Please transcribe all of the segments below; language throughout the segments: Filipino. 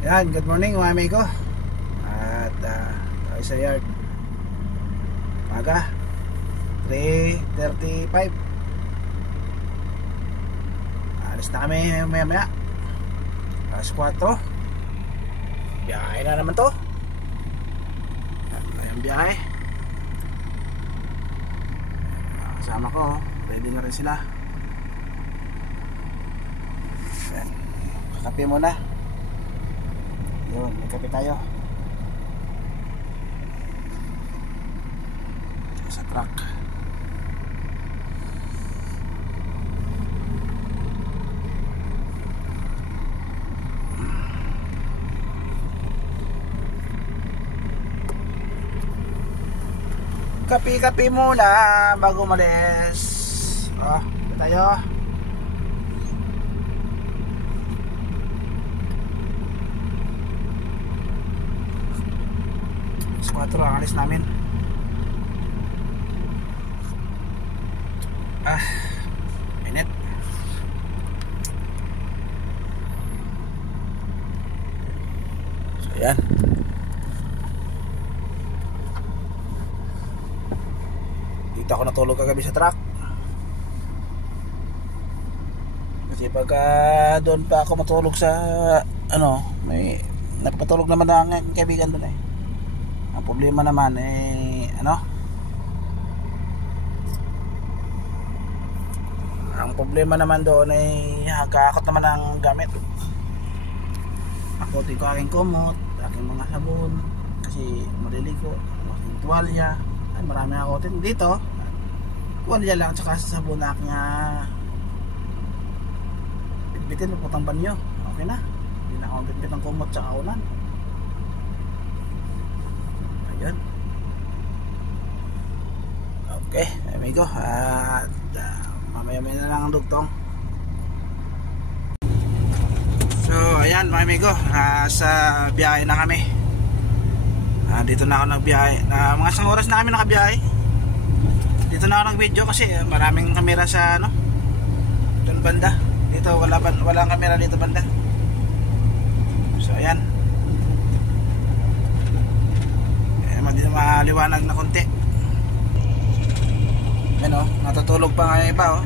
Yan, good morning mga amigo. At tayo sa yard. Maga 3:35. Alis na kami maya maya. Alas 4. Biyahe na naman to. Ayan biyahe. Kasama ko, ready na rin sila. Ayan. Kakape muna. Yun, may kape tayo sa truck. Kape-kape muna bago umalis. Kape tayo. Alas 4 ang alis namin. Minute. So yan. Dito ako natulog kagabi sa truck. Kasi pagka doon pa ako matulog sa may napatulog naman na ang kaibigan doon eh. Ang problema naman ang problema naman doon ay hagakot naman ang gamit. Akotin ko aking kumot, aking mga sabon kasi maliligo, aking tuwalya. Ay, marami akotin dito. Tuwalya lang at saka sabon na aking bitbitin, putang banyo. Okay na, hindi na akong bitbit ng kumot sa kaunan. Ayan. Okay, amigo. At mamaya-maya na lang ang dugtong. So, ayan mga amigo, sa biyahe na kami. Dito na ako nagbiyahe. Mga isang oras na kami nakabiyahe. Dito na ako nag-video kasi maraming kamera sa doon banda. Dito walang kamera dito banda. So, ayan. Hindi na maliwanag na konti. Yan natutulog pa nga iba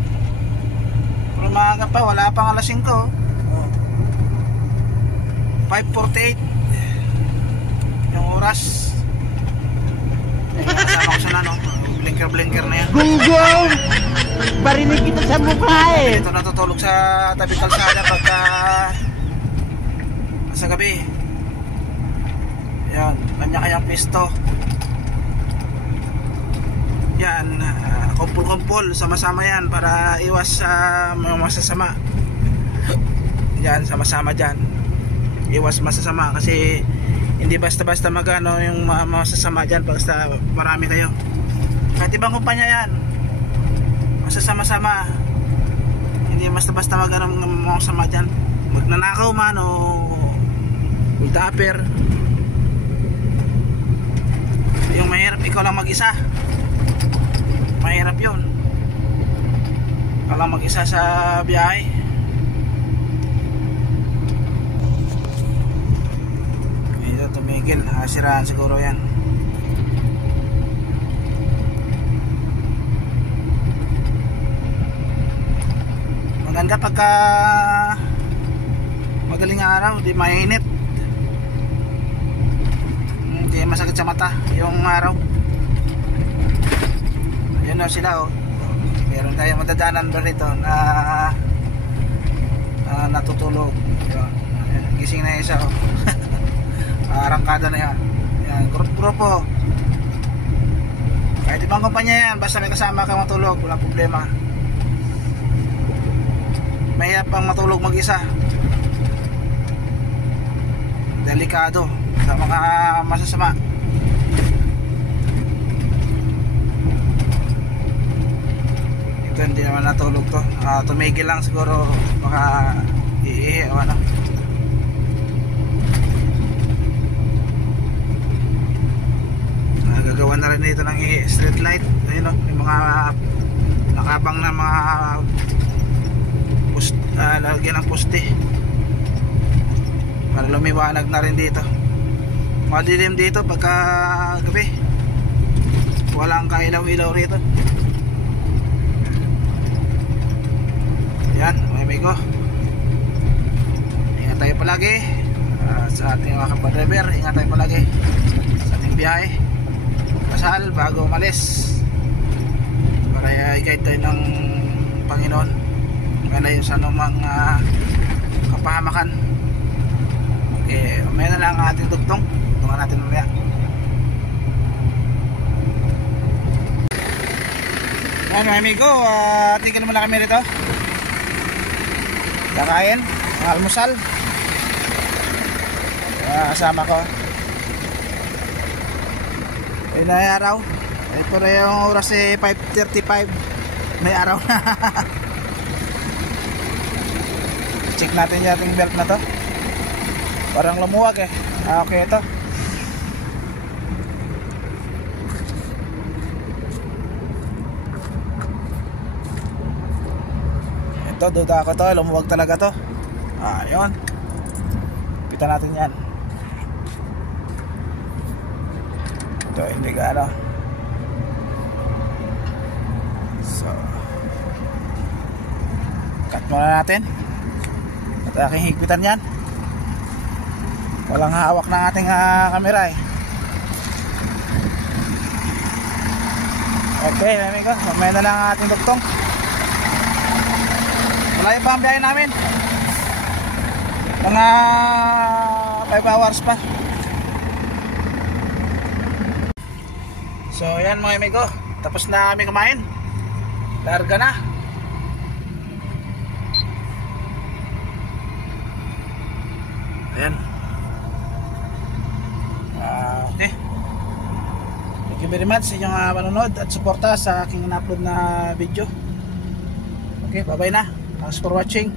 Pero maaga pa, wala pang alas 5 5:48 yung oras. Kasama ko sa blinker na yan. Gunggong! Barinig kita sa mukha Ito natutulog sa tabi kalsada pagka sa gabi. Yan, kanya-kanyang pisto. Yan, kumpul-kumpul, sama-sama yan para iwas sa masasama. Yan, sama-sama dyan. Iwas masasama kasi hindi basta-basta magano yung masasama dyan basta marami kayo. Kahit ibang kumpanya yan, masasama-sama. Hindi basta-basta magano masasama dyan. Magnanakaw man o ultaaper. Yung mahirap ikaw lang mag-isa. Mahirap yun. Ikaw lang mag-isa sa biyahe. Ito tumigil. Siraan siguro yan. Maganda pagka madaling araw, di mainit. Hindi masakit sa mata yung araw. Ayun sila meron tayong matadanan ba rito na natutulog. Gising na isa arangkada na yan. Yan, grupo. Kahit ibang kumpanya yan, basta may kasama ka matulog, walang problema. Mahirap pang matulog mag-isa. Delikado sa mga masasama. Ito hindi naman natulog to. Tumigil lang siguro baka iihi o ano. Gagawa na rin ito ng street light. Ayun yung mga nakabang na mga lagyan ng poste. para lumiwanag na rin dito. Madilim dito pagka gabi, walang kailaw-ilaw rito. Yan mga amigo, ingat tayo palagi sa ating mga kapag-driver. Ingat tayo palagi sa ating biyahe, pasal bago umalis, para i-guide tayo ng Panginoon malayo sa anumang kapahamakan. Okay, umaya na lang ang ating dugtong. Tungan natin mamaya. Yan mga amigo, tingin naman na kami rito. Kakain, ang almusal. Kasama ko. Ayun na yung araw. Ito na yung oras 5:35. May araw na. Check natin yung ating belt na to. Parang lumuwag eh. Okay ito. Ito, duda ako to. Lumuwag talaga to. Ayun. Pitan natin yan. Ito, hindi gano. So, cut muna natin. At aking higpitan yan. Walang hawak ng ating camera eh. Okay, amigo, mamaya na lang ang ating duktong. Malayo pa ang biyahe namin. Mga 5 hours pa. So yan mga amigo, tapos na kami kumain. Larga na. Ayan. Okay. Thank you very much sa inyong panonood at suporta sa aking in-upload na video. Okay, bye bye na. Thanks for watching.